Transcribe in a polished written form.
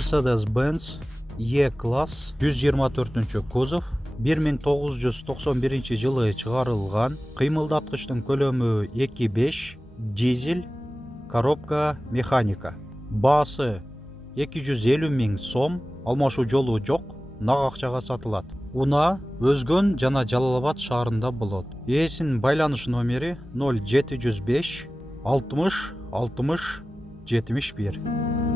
Mercedes-Benz E-класс 124 кузов 1991 жылы чыгарылган. Кыймылдаткычтын көлөмү 2.5, дизель, коробка механика. Баасы 250 000 сом, алмашуу жолу жок, нак акчага сатылат. Уна Өзгөн жана Жалал-Абад шаарында болот. Ээсинин байланыш номери 0705 60 60 71.